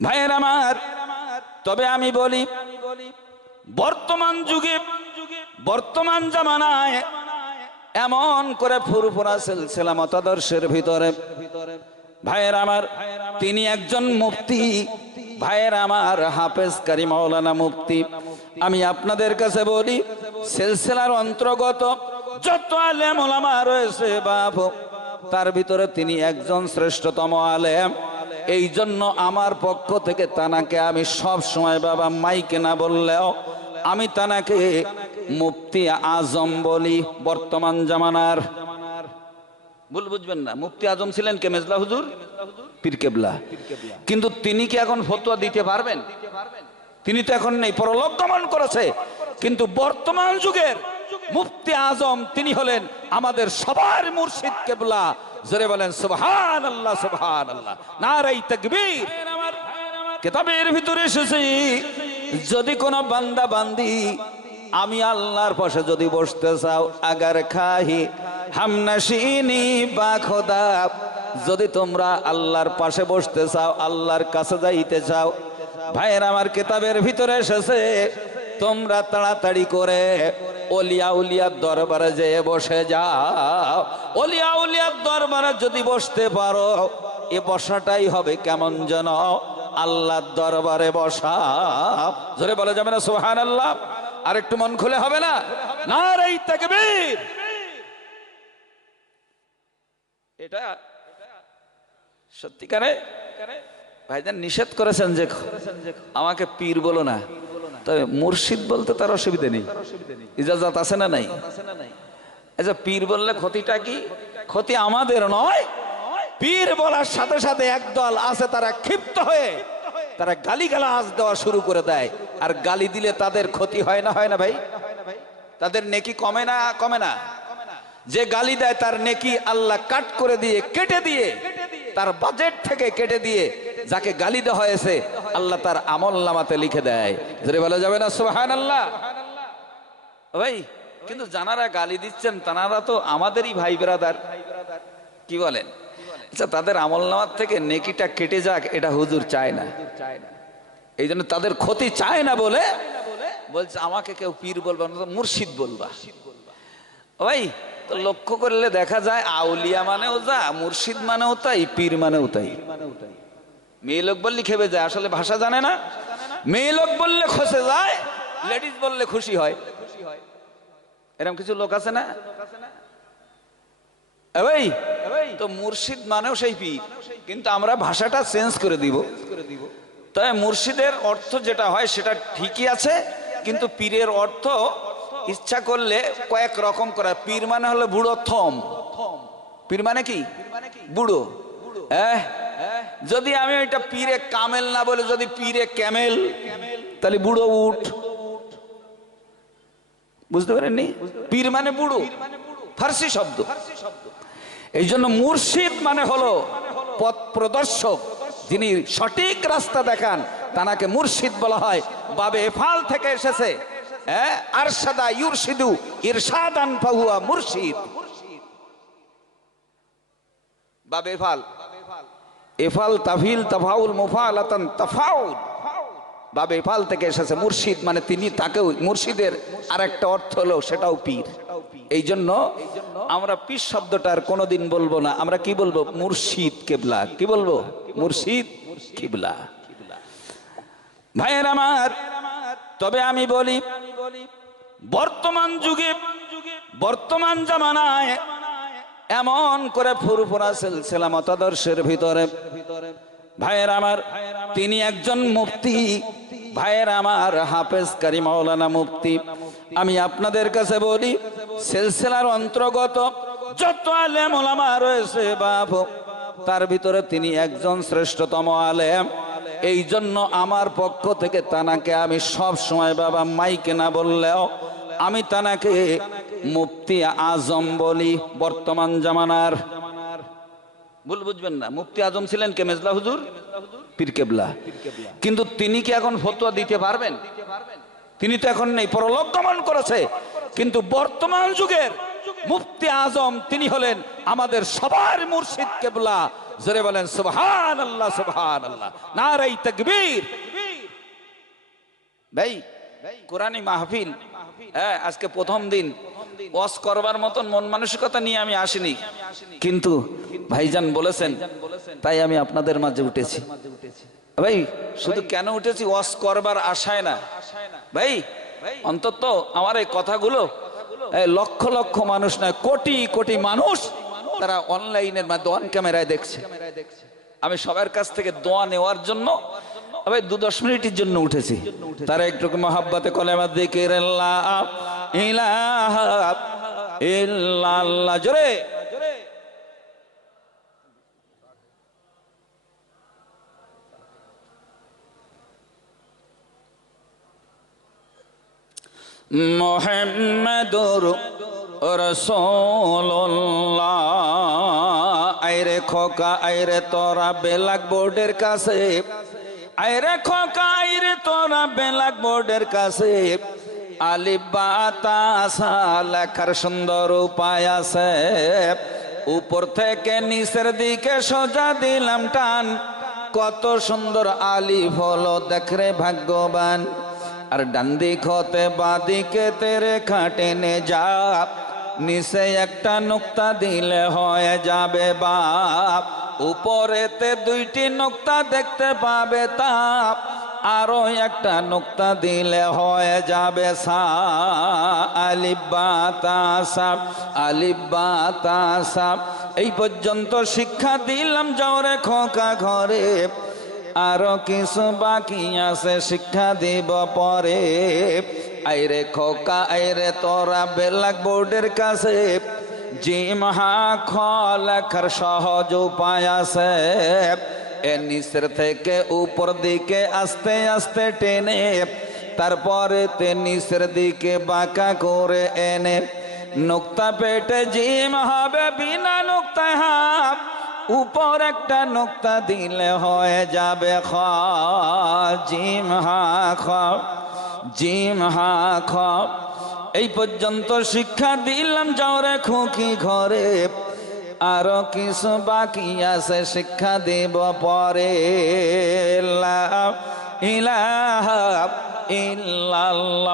ভাইয়ের আমার, তবে আমি বলি, বর্তমান যুগে, বর্তমান জামানায় এমন করে ফুরফুরা সিলসিলা মতাদর্শের ভিতরে। ভাইয়ের আমার, তিনি একজন মুফতি। ভাইয়ের আমার, হাফেজ কারি মাওলানা মুফতি। আমি আপনাদের কাছে বলি, সিলসিলার অন্তর্গত যত আলেম ওলামা রয়েছে বাবু, তার ভিতরে তিনি একজন শ্রেষ্ঠতম আলেম। এই জন্য আমার পক্ষ থেকে তানাকে আমি সব সময় বাবা মাইকে না বললেও আমি তানাকে মুফতি আজম বলি বর্তমান জামানার। ভুল বুঝবেন না, মুফতি আজম ছিলেন কে মেজলা হুজুর? পীর কেবলা। কিন্তু তিনি কি এখন ফতোয়া দিতে পারবেন? তিনি তো এখন নেই, পরলোক গমন করেছে। কিন্তু বর্তমান যুগের মুফতি আজম তিনি হলেন আমাদের সবার মুর্শিদ কেবলা। জোরে বলেন সুবহান আল্লাহ সুবহান আল্লাহ নারাই তাকবীর। কেতাবের ভিতরে এসেছি, যদি কোনো বান্দা বান্দি, আমি আল্লাহর পাশে যদি বসতে চাও, আগার খাহি হামনাসিনি বা খোদা, যদি তোমরা আল্লাহর পাশে বসতে চাও, আল্লাহর কাছে যাইতে চাও, ভাইয়ের আমার কিতাবের ভিতরে এসেছে তোমরা তাড়াতাড়ি করে অলিয়া উলিয়ার দরবারে যেয়ে বসে যাও। অলিয়া উলিয়ার দরবারে যদি বসতে পারো, এ বসাটাই হবে কেমন যেন আল্লাহর দরবারে বসা। জোরে বলা যাবে না সোহান আল্লাহ আর একটু মন খুলে হবে না? না রে এটা সত্যিকারে ভাইজান নিষেধ করেছেন যে, আমাকে পীর বলো না। তবে মুর্শিদ বলতে তার অসুবিধা নেই। ইজাজত আছে না নাই? আচ্ছা পীর বললে ক্ষতিটা কি? ক্ষতি আমাদের নয়। পীর বলার সাথে সাথে একদল আছে তারা ক্ষিপ্ত হয়ে তারা গালি গালাজ দেওয়া শুরু করে দেয়। আর গালি দিলে তাদের ক্ষতি হয় না হয় না ভাই? তাদের নেকি কমে না কমে না। যে গালি দেয় তার নেকি আল্লাহ কাট করে দিয়ে, কেটে দিয়ে, তার বাজেট থেকে কেটে দিয়ে যাকে গালি দেওয়া হয়েছে আল্লাহ তার আমল নামাতে লিখে দেয়। ধরে বলা যাবে না? সুহান আল্লাহ ভাই কিন্তু জানারা গালি দিচ্ছেন, তানারা তো আমাদেরই ভাই ব্রাদার। কি বলেন? আচ্ছা তাদের আমল নামার থেকে নেকিটা কেটে যাক, এটা হুজুর চায় না। এই জন্য তাদের ক্ষতি চায় না বলে বলছে, আমাকে কেউ পীর বলবা না মুর্শিদ বলবা। ভাই তো লক্ষ্য করলে দেখা যায়, আউলিয়া মানেও যা, মুর্শিদ মানেও তাই, পীর মানেও তাই। মেয়ে লোক বললে খেপে যায়, আসলে ভাষা জানে না। মেয়ে লোক বললে খসে যায় লেডিস বললে খুশি হয়। এরকম কিছু লোক আছে না? তো মুর্শিদ মানেও সেই পীর, কিন্তু আমরা ভাষাটা চেঞ্জ করে দিব। তবে মুর্শিদের অর্থ যেটা হয় সেটা ঠিকই আছে, কিন্তু পীরের অর্থ ইচ্ছা করলে কয়েক রকম করা। পীর মানে হলো বুড়ো থম। পীর মানে কি? বুড়ো। হ্যাঁ যদি আমি ওইটা পীরে কামেল না বলে, যদি পীরে ক্যামেল, তাহলে বুড়ো উঠ। বুঝতে পারেননি? পীর মানে বুড়ো। ফার্সি শব্দ। এই জন্য মুর্শিদ মানে হলো পথ প্রদর্শক। যিনি সঠিক রাস্তা দেখান, তানাকে মুর্শিদ বলা হয়। বাবে এফাল থেকে এসেছে আরশাদা ইউরশিদু ইরশাদান ফাহুয়া মুর্শিদ। বাবে এফাল। এফাল তাফিল তাফাউল মুফালাতান তাফাউল। বাবে এফাল থেকে এসেছে মুর্শিদ মানে তিনি তাকেও মুর্শিদের আর একটা অর্থ হলো সেটাও পীর। এই জন্য আমরা পীর শব্দটার কোনোদিন বলব না। আমরা কি বলব? মুর্শিদ কেবলা। কি বলব? মুর্শিদ কিবলা। ভাইয়ের আমার, তবে আমি বলি, বর্তমান যুগে বর্তমান জামানায় এমন করে ফুরফুরা সিলসিলা মতাদর্শের ভিতরে। ভাইয়ের আমার, তিনি একজন মুফতি। ভাইয়ের আমার, হাফেজ কারি মাওলানা মুফতি। আমি আপনাদের কাছে বলি, সিলসিলার অন্তর্গত যত আলেম ওলামা রয়েছে বাবু তার ভিতরে তিনি একজন শ্রেষ্ঠতম আলেম। এই জন্য আমার পক্ষ থেকে তানাকে আমি সব সময় বাবা মাইকে না বললেও আমি তানাকে মুফতি আজম বলি বর্তমান জামানার। ভুল বুঝবেন না, মুফতি আজম ছিলেন কে মেজলা হুজুর? পীর কেবলা। কিন্তু তিনি কি এখন ফতোয়া দিতে পারবেন? তিনি তো এখন নেই, পরলোক গমন করেছে। কিন্তু বর্তমান যুগের মুফতি আজম তিনি হলেন আমাদের সবার মুর্শিদ কেবলা। জোরে বলেন সুবহান আল্লাহ সুবহান আল্লাহ নারাই তাকবীর। ভাই কোরআনী মাহফিল। হ্যাঁ আজকে প্রথম দিন। ওয়াজ করবার মতন মন মানসিকতা নিয়ে আমি আসিনি। কিন্তু ভাইজান বলেছেন, তাই আমি আপনাদের মাঝে উঠেছি। ভাই, শুধু কেন উঠেছি? ওয়াজ করবার আশায় না। ভাই, অন্তত আমার এই কথাগুলো লক্ষ লক্ষ মানুষ নয়, কোটি কোটি মানুষ তারা অনলাইনের মাধ্যমে ক্যামেরায় দেখছে। আমি সবার কাছ থেকে দোয়া নেওয়ার জন্য ভাই দু দশ মিনিটের জন্য উঠেছি। তারা একটু মহাব্বাতে কলেমা ইল্লাল্লাহ। জোরে। মোহাম্মদুর রসোল্লাহ আইরে খোকা, আইরে তোরা বেলাক বোর্ডের কাছে। তোরা বেলাক বোর্ডের লেখার সুন্দর উপর থেকে নিচের দিকে সোজা দিলাম টান। কত সুন্দর আলিফ হলো দেখরে ভাগ্যবান। আর ডান দিক হতে বাদিকে তেরে খাটেনে যা। নিচে একটা নুক্তা দিলে হয়ে যাবে বাপ। উপরেতে দুইটি নোক্তা দেখতে পাবে তাপ আরও একটা নোক্তা দিলে হয়ে যাবে সা। আলিবাতাসাপ আলিবাতাসাপ এই পর্যন্ত শিক্ষা দিলাম জরে খোকা ঘরে। আরও কিছু বাকি আছে শিক্ষা দিব পরে। আইরে খোকা, আইরে তোরা বেলাক বোর্ডের কাছে। জিম হা খ লেখার সহজ উপায় আছে। এ নিচের থেকে উপর দিকে আস্তে আস্তে টেনে, তারপরে তে নিচের দিকে বাঁকা করে এনে। নোক্তা পেটে জিম হবে বিনা নোক্তায় হাফ উপর একটা নোক্তা দিলে হয়ে যাবে খ জিম হা খ জিম হা খ এই পর্যন্ত শিক্ষা দিলাম যাওরে খুকি ঘরে। আরও কিছু বাকি আছে, শিক্ষা দেব পরে।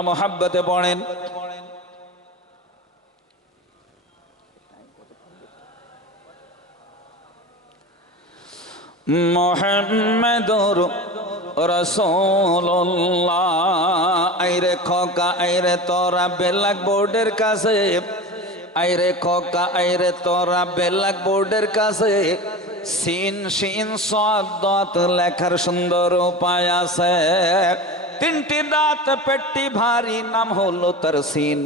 মোহাব্বতে পড়েন। মোহাম্মদুর রসোল্লাহ আইরে খোকা, আইরে তোরা বেলাক বোর্ডের কাছে। আইরে খোকা, আইরে তোরা বেলাক বোর্ডের কাছে। সিন সিন সদত লেখার সুন্দর উপায় আছে। তিনটি দাঁত, পেটটি ভারী, নাম হলো তার সিন।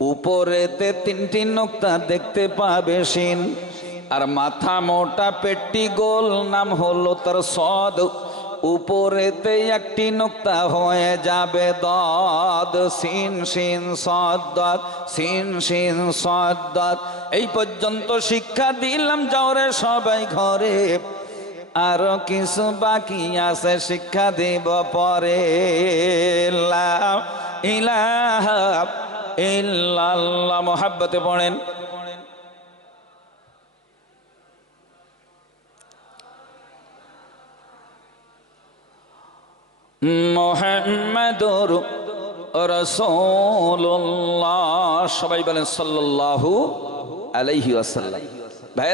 উপরেতে তিনটি নোক্তা দেখতে পাবে সিন। আর মাথা মোটা, পেটটি গোল, নাম হলো তার সদ। উপরেতে একটি নোক্তা হয়ে যাবে দদ। সিন সিন সদ্দত সিন সিন সদ্দত এই পর্যন্ত শিক্ষা দিলাম যাওরে সবাই ঘরে। আরও কিছু বাকি আছে, শিক্ষা দিব পরে। ইলাহা ইল্লাল্লাহ। মোহাব্বতে পড়েন। সবাই বলেন আলাইহি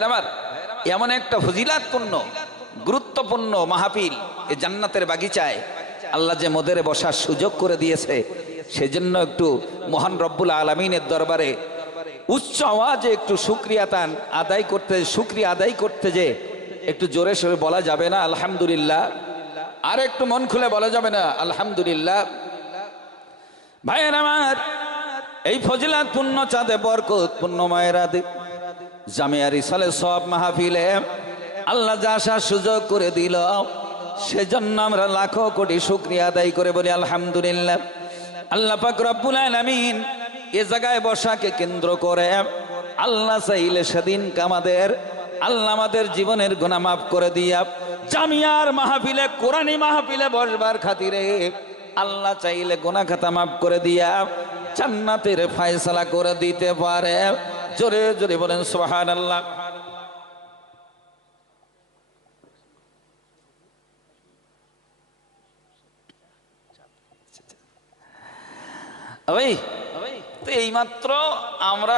আমার, এমন একটা গুরুত্বপূর্ণ মাহফিল এ জান্নাতের বাগিচায় আল্লাহ যে মোদের বসার সুযোগ করে দিয়েছে, সেজন্য একটু মহান রব্বুল আলমিনের দরবারে উচ্চ আওয়াজে একটু সুক্রিয়া তান আদায় করতে সুক্রিয়া আদায় করতে যে একটু জোরে সোরে বলা যাবে না, আলহামদুলিল্লাহ। আর একটু মন খুলে বলা যাবে না, আলহামদুলিল্লাহ। ভাইয়ের আমার, এই ফজিলাত পূর্ণ চাঁদে বরকত পূর্ণ মায়েরাদি জামিয়া রিসালে সব মাহফিলে আল্লাহ যা আসার সুযোগ করে দিল, সেজন্য আমরা লাখো কোটি শুক্রিয়া আদায় করে বলি, আলহামদুলিল্লাহ। আল্লাহ পাক রব্বুল আলামিন এ জায়গায় বসাকে কেন্দ্র করে, আল্লাহ চাইলে সেদিন কামাদের আল্লাহ আমাদের জীবনের গুনাহ মাফ করে দিয়া জামিয়ার মাহফিলে, কোরআনি মাহফিলে বসবার খাতিরে আল্লাহ চাইলে গোনা খাতা মাফ করে দিয়া জান্নাতের ফায়সালা করে দিতে পারে। জোরে জোরে বলেন সোহান আল্লাহ এই মাত্র এইমাত্র আমরা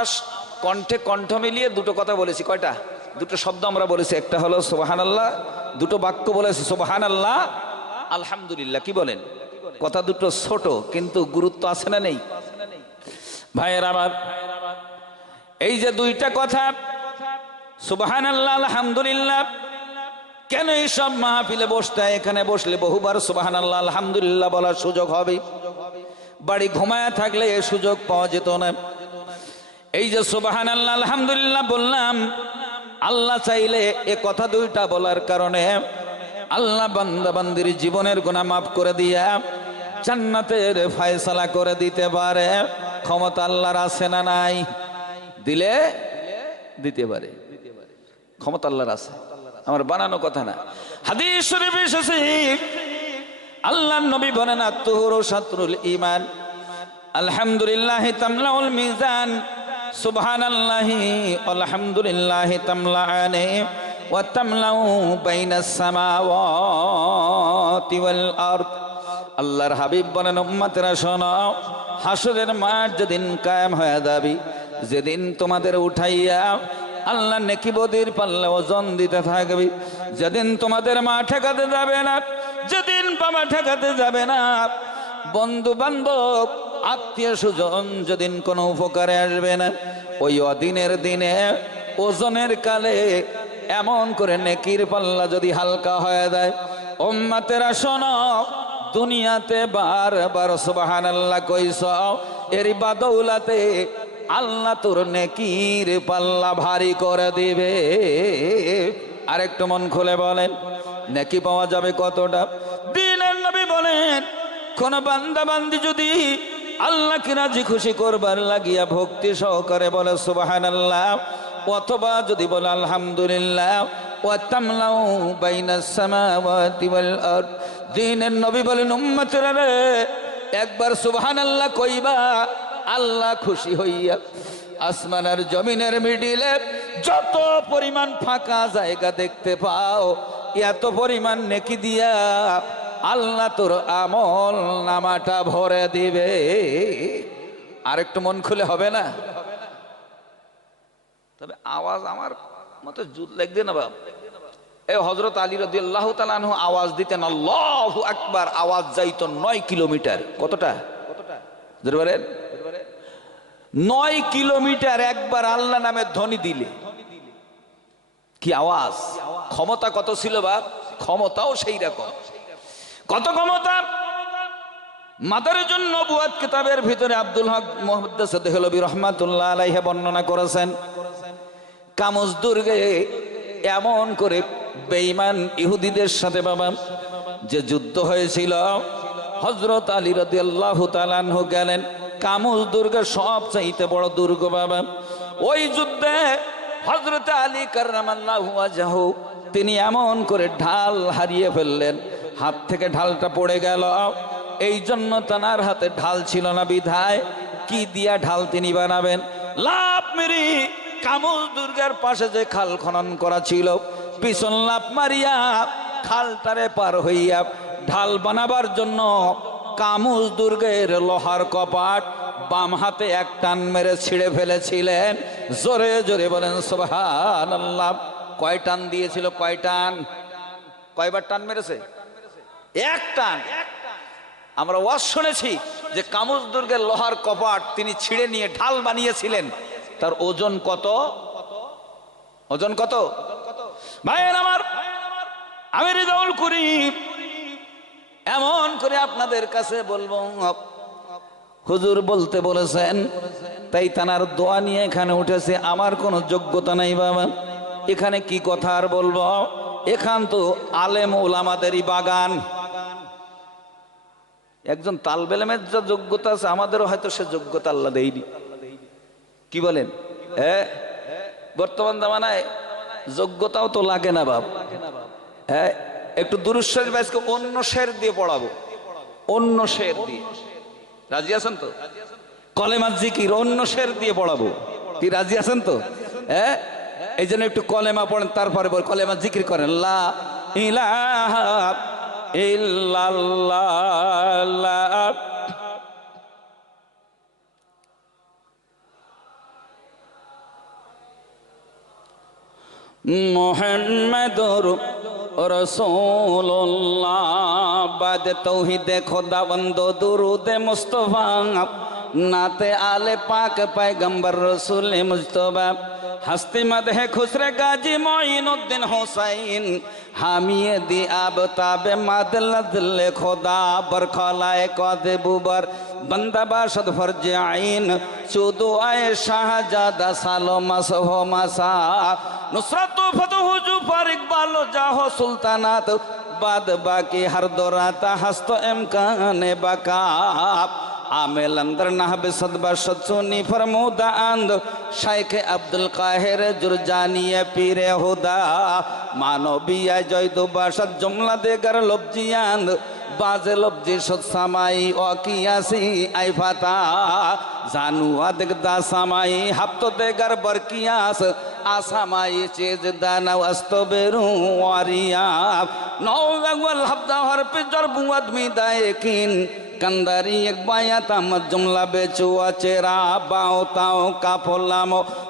কণ্ঠে কণ্ঠ মিলিয়ে দুটো কথা বলেছি, কয়টা? দুটো শব্দ আমরা বলেছি, একটা হলো সোবাহান আল্লাহ দুটো বাক্য বলেছি সোবাহান আল্লাহ আলহামদুলিল্লাহ, কি বলেন? কথা দুটো ছোট, কিন্তু গুরুত্ব আছে না নেই? ভাইয়ের আমার, এই যে দুইটা কথা সুবাহান আল্লাহ আলহামদুলিল্লাহ, কেন এইসব মাহফিলে বসতে এখানে বসলে বহুবার সুবাহান আল্লাহ আলহামদুলিল্লাহ বলার সুযোগ হবে। বাড়ি ঘুমায়া থাকলে এ সুযোগ পাওয়া যেত না। এই যে সুবাহান আল্লাহ আলহামদুলিল্লাহ বললাম আল্লাহ চাইলে এ কথা দুইটা বলার কারণে আল্লাহ বান্দা বান্দির জীবনের গুণা মাফ করে দিয়া জান্নাতের ফয়সালা করে দিতে পারে। ক্ষমতা আল্লাহর আছে না নাই? দিলে দিতে পারে। ক্ষমতা আল্লাহর আছে। আমার বানানো কথা না। হাদিস শরীফ এসেছে। আল্লাহ নবী বলেন, আত্মহুর শাত্রুল ইমান আলহামদুলিল্লাহ তামলাউল মিজান। সুবহানাল্লাহি, আলহামদুলিল্লাহ তামলাআনে ওয়া তামলাউ বাইনাস সামাওয়াতি ওয়াল আরদ। আল্লাহর হাবিব বলেন, উম্মতেরা শোনো, হাসরের মাঠ যেদিন কায়েম হয়ে যাবি, যেদিন তোমাদের উঠাইয়া আল্লাহ নেকি বদির পাল্লে ওজন দিতে থাকবি, যেদিন তোমাদের মা ঠেকাতে যাবে না, যেদিন বাবা ঠেকাতে যাবে না বন্ধু বান্ধব আত্মীয় স্বজন যেদিন কোনো উপকারে আসবে না, ওই অদিনের দিনে ওজনের কালে এমন করে নেকির পাল্লা যদি হালকা হয়ে যায় ওম্মাতেরা শোনো, দুনিয়াতে বার বার সুবাহান আল্লাহ কইস এর বাদৌলাতে আল্লাহ তোর নেকির পাল্লা ভারী করে দিবে। আরেকটু মন খুলে বলেন, নেকি পাওয়া যাবে কতটা? দিনের নবী বলেন, কোন বান্দা বান্দি যদি আল্লাহকে রাজি খুশি করবার লাগিয়া ভক্তি সহকারে বলে সুবাহান আল্লাহ অথবা যদি বলে, আলহামদুলিল্লাহ। ওয়াতামলাউ বাইনাস সামাওয়াতি নবী বলেন, উম্মতেরা রে, একবার সুবহানাল্লাহ কইবা, আল্লাহ খুশি হইয়া আসমান আর জমিনের মিডিলে যত পরিমাণ ফাঁকা জায়গা দেখতে পাও, এত পরিমাণ নেকি দিয়া আল্লাহ তোর আমল নামাটা ভরে দিবে। আরেকটু মন খুলে হবে না? তবে আওয়াজ আমার মতো জুত লাগবে না বাপ। এ হজরত আলী রদি আল্লাহ আওয়াজ দিতেন, আল্লাহ আকবার আওয়াজ যাইতো নয় কিলোমিটার। কতটা? বলেন। নয় কিলোমিটার একবার আল্লাহ নামে ধ্বনি দিলে। কি আওয়াজ? ক্ষমতা কত ছিল বাপ? ক্ষমতাও সেই রকম। কত ক্ষমতা? মাদারের জন্য বুয়াদ কিতাবের ভিতরে আব্দুল হক মোহাম্মদ দেহলবি রহমাতুল্লাহ আলাইহে বর্ণনা করেছেন, কামজ দুর্গে এমন করে বেঈমান ইহুদিদের সাথে বাবা, যে যুদ্ধ হয়েছিল হজরত আলী রদি আল্লাহ তালানহু গেলেন, কামুজ দুর্গের সব চাইতে বড় দুর্গ বাবা। ওই যুদ্ধে হজরত আলী আজাহু তিনি এমন করে ঢাল হারিয়ে ফেললেন হাত থেকে ঢালটা পড়ে গেল। এই জন্য তানার হাতে ঢাল ছিল না বিধায়। কি দিয়া ঢাল তিনি বানাবেন? লাভ মেরি কামুজ দুর্গের পাশে যে খাল খনন করা ছিল, পিছন লাভ মারিয়া খালটারে পার হইয়া ঢাল বানাবার জন্য কামুজ দুর্গের লোহার কপাট বাম হাতে এক টান মেরে ছিঁড়ে ফেলেছিলেন। জোরে জোরে বলেন আল্লাহ কয় টান দিয়েছিল? কয় টান? কয়বার টান মেরেছে? এক টান। আমরা ওয়াজ শুনেছি যে কামুজ দুর্গের লোহার কপাট তিনি ছিঁড়ে নিয়ে ঢাল বানিয়েছিলেন। তার ওজন কত? ওজন কত? ভাইয়ের আমার, আমি রিজাউল করি এমন করে আপনাদের কাছে বলব, হুজুর বলতে বলেছেন, তাই তানার দোয়া নিয়ে এখানে উঠেছে, আমার কোনো যোগ্যতা নাই বাবা। এখানে কি কথা আর বলব? এখান তো আলেম ওলামাদেরই বাগান। একজন তালবেলেমের যা যোগ্যতা আছে, আমাদেরও হয়তো সে যোগ্যতা আল্লাহ দেয়নি। কি বলেন? হ্যাঁ? বর্তমান জামানায় যোগ্যতাও তো লাগে না বাপ। হ্যাঁ? একটু দুরুশ্বর ব্যাসকে অন্য শের দিয়ে পড়াবো। অন্য শের দিয়ে। রাজি আছেন তো? কলেমার জিকির অন্য শের দিয়ে পড়াবো। কি, রাজি আছেন তো? হ্যাঁ? এই জন্য একটু কলেমা পড়েন, তারপরে কলেমা জিকির করেন। লা ইলাহা ইল্লাল্লাহ মোহাম্মদুর রসুল্লাহ বাদ তৌহিদে খোদা বন্দ দুরুদে মুস্তফা। নাতে আলে পাক পায় গম্বর রসুল মুস্তফা। হস্তি মদহে খুসরে গাজী মঈনুদ্দিন হোসাইন। হামিয়ে দি আব তাবে মাদলদলে খোদা বরখলায় কদে বুবর। বন্দা বাসদ ফরজে আইন, চুদু আয় শাহজাদা সালো মাসহ মাসা। নুসরাত ফতহ জুফর ইকবাল জাহ সুলতানাত। বাদ বাকি হর দোরাতা হস্ত এমকানে বাকা। আমেল আন্দর নাহবে সদবা সচুনি ফরমুদা আন্দ শাইখে আব্দুল কাহের জুরজানিয়া পীরে হুদা। মানবিয়া জয়দুবাসাদ জমলা দেগার আন্দ বাজে লবজি সদ সামাই লব্জি আই ফাতা জানু আদিক দা সামাই হাপ্ত দেগার বরকিয়াস। আসামাই চেজ দানা অস্তবেরু ওয়ারিয়া নও নওগাল হাবদা হরপে জরবুয়াদ মিদায়কিন કંદરી એક બાયા તમ જુમલા બેચુઆ ચેરા બાઓ તાઓ કાફો લામો कंदारी एक बाया तामत जुमला बेचुआ चेरा बाओ ताओ का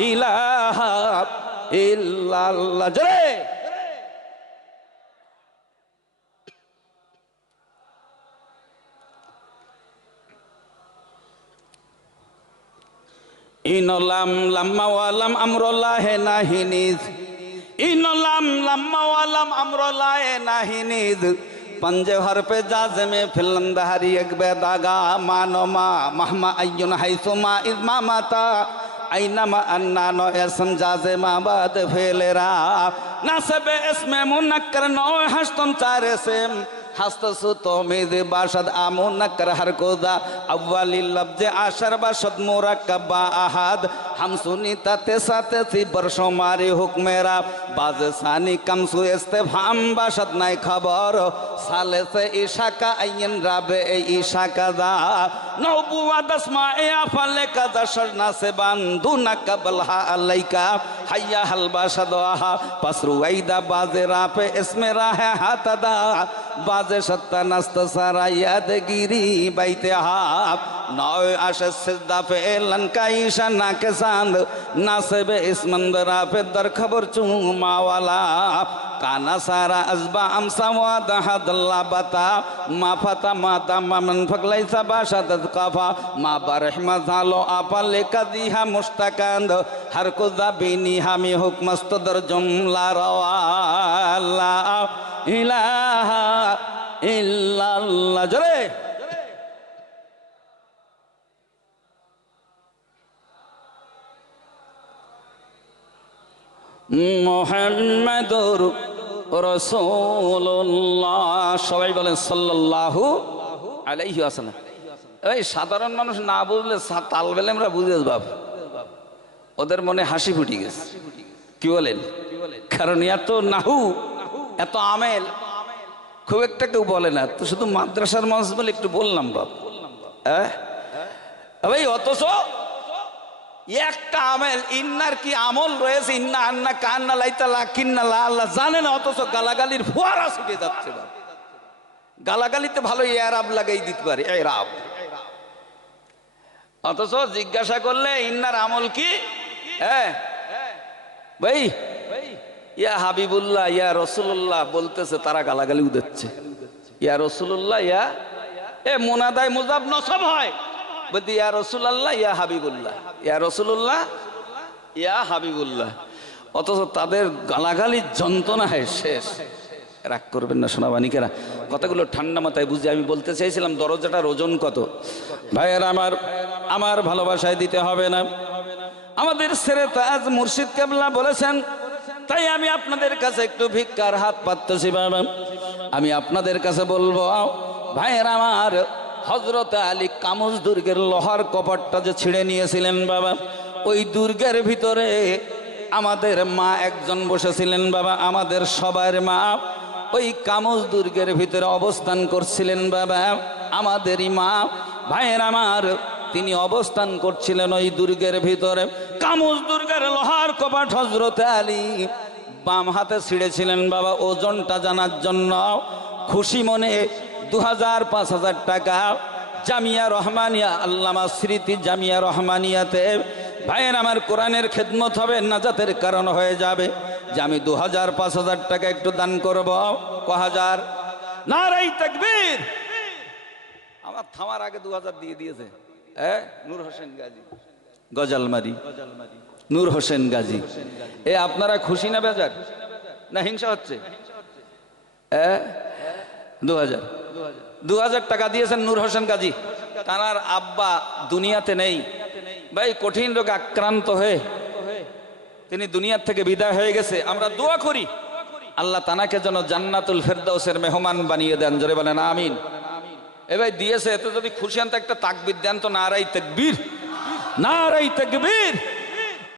इलाहा इल्लल्लाह जरे ইনলাম লাম্মা ওয়ালাম আমরুল্লাহে নাহিনিজ ইনলাম লাম্মা ওয়ালাম আমরুল্লাহে নাহিনিজ पंजे हर पे जाजे में फिल्म दहरी एक बेदागा मानो मा महमा अय्युन हैसुमा इजमा माता আইনামা আন্না নয়সন জাজে মাবাদ ফেলেরা। নাসবে ইসমে মুনাক্কার নয় হাসতন চারেসেম হাস্তসু তহমিদ বাসাদ আমুনাক্কার হারকুদা আউয়ালি লব্জে আশার বাসাদ মুরাক্কাবা আহাদ। হামসুনি তাতে সাথে সি বর্ষমারি হুকমেরা। বাজে সানি কামসু ইস্তেফাম বাসাদ নাই খবর। সালেসে ইশাকা আইন রাবে ইশাকা দা। নবুয়াদ আসমায়ে আফালে কাজা শরনা সে বান্দুনা কাবলহা আলাইকা। হাইয়া হালবা সাদোহা পাসরু আইদা বাজে রাপে ইসমে রাহে হাতাদা। বাজে সত্তা নাস্ত সারা ইয়াদগিরি বাইতে হাব নয় আসে সিজদা ফে লঙ্কা ঈশা নাকে সান্দ। নাসবে ইসমন্দরা ফে দর খবর চুমাওয়ালা। কানা সারা আসবা আমসা ওয়া দাহাদাল্লা বাতা। মা ফাতা মা তামা মান ফাকলাইসা বাসাদাত কাফা। মা বারহমা জালো আপাল কাদিহা মুস্তাকান্দ। হার কুদা বিনি হামি হুকমাস্তদর জুমলা রওয়ালা ইলাহা ইল্লাল্লাহ। জোরে। মোহাম্মদুর রসুল্লাহ সবাই বলেন সাল্লাল্লাহু আলাইহি আসালাম এই সাধারণ মানুষ না বুঝলে তাল বেলে আমরা বুঝে বাপ। ওদের মনে হাসি ফুটি গেছে। কি বলেন? কারণ এত নাহু, এত আমেল, খুব একটা কেউ বলে না। তো শুধু মাদ্রাসার মানুষ বলে একটু বললাম বাপ। হ্যাঁ? ভাই অথচ একটা আমেল, ইন্নার কি আমল রয়েছে? ইন্না আন্না কান্না লাইতা লাকিন্না লা, আল্লাহ জানে না, অথচ গালাগালির ফোয়ারা ছুটে যাচ্ছে গালাগালিতে ভালো এরাব লাগাই দিতে পারে, এরাব। অথচ জিজ্ঞাসা করলে, ইন্নার আমল কি? হ্যাঁ। ভাই, ইয়া হাবিবুল্লাহ, ইয়া রসুল্লাহ বলতেছে, তারা গালাগালি উদেচ্ছে। ইয়া রসুল্লাহ ইয়া, এ মোনাদায় মুজাব নসব হয়। বলতে, ইয়া রসুল্লাহ ইয়া হাবিবুল্লাহ। ইয়া রসুল্লাহ ইয়া হাবিবুল্লাহ। অথচ তাদের গালাগালির যন্ত্রণায় শেষ। রাগ করবেন না, সোনাবানিকেরা। কথাগুলো ঠান্ডা মাথায় বুঝে আমি বলতে চাইছিলাম দরজাটার ওজন কত? ভাইয়ের আমার আমার ভালোবাসায় দিতে হবে না। আমাদের সেরে তাজ মুর্শিদ কেবলা বলেছেন, তাই আমি আপনাদের কাছে একটু ভিক্ষার হাত পাততেছি বাবা। আমি আপনাদের কাছে বলব, ভাইয়ের আমার হজরত আলী কামুজ দুর্গের লোহার কপাটটা যে ছিঁড়ে নিয়েছিলেন বাবা, ওই দুর্গের ভিতরে আমাদের মা একজন বসেছিলেন বাবা, আমাদের সবার মা। ওই কামজ দুর্গের ভিতরে অবস্থান করছিলেন বাবা, আমাদেরই মা। ভাইয়ের আমার, তিনি অবস্থান করছিলেন ওই দুর্গের ভিতরে। কামজ দুর্গের লোহার কপাট হজরতে আলী বাম হাতে ছিঁড়েছিলেন বাবা, ওজনটা জানার জন্য। খুশি মনে দু হাজার পাঁচ হাজার টাকা জামিয়া রহমানিয়া, আল্লামা স্মৃতি জামিয়া রহমানিয়াতে। ভাইয়ের আমার কোরআনের খেদমত হবে, নাজাতের কারণ হয়ে যাবে যে আমি দু হাজার পাঁচ হাজার টাকা একটু দান করব। ক হাজার? না নারাই তাকবীর। আমার থামার আগে দু হাজার দিয়ে দিয়েছে। হ্যাঁ নূর হোসেন গাজী। গজালমারি। নূর হোসেন গাজী। এ, আপনারা খুশি না বেজার? না হিংসা হচ্ছে? দু হাজার দু হাজার টাকা দিয়েছেন নূর হোসেন কাজী। তার আব্বা দুনিয়াতে নেই। ভাই, কঠিন রোগে আক্রান্ত হয়ে তিনি দুনিয়ার থেকে বিদায় হয়ে গেছে। আমরা দোয়া করি, আল্লাহ তানাকে যেন জান্নাতুল ফেরদাউসের মেহমান বানিয়ে দেন। জোরে বলেন, আমিন। এ ভাই, দিয়েছে, এতে যদি খুশি আনতে একটা তাকবির দেন তো নারাই তাকবীর। নারাই তাকবীর।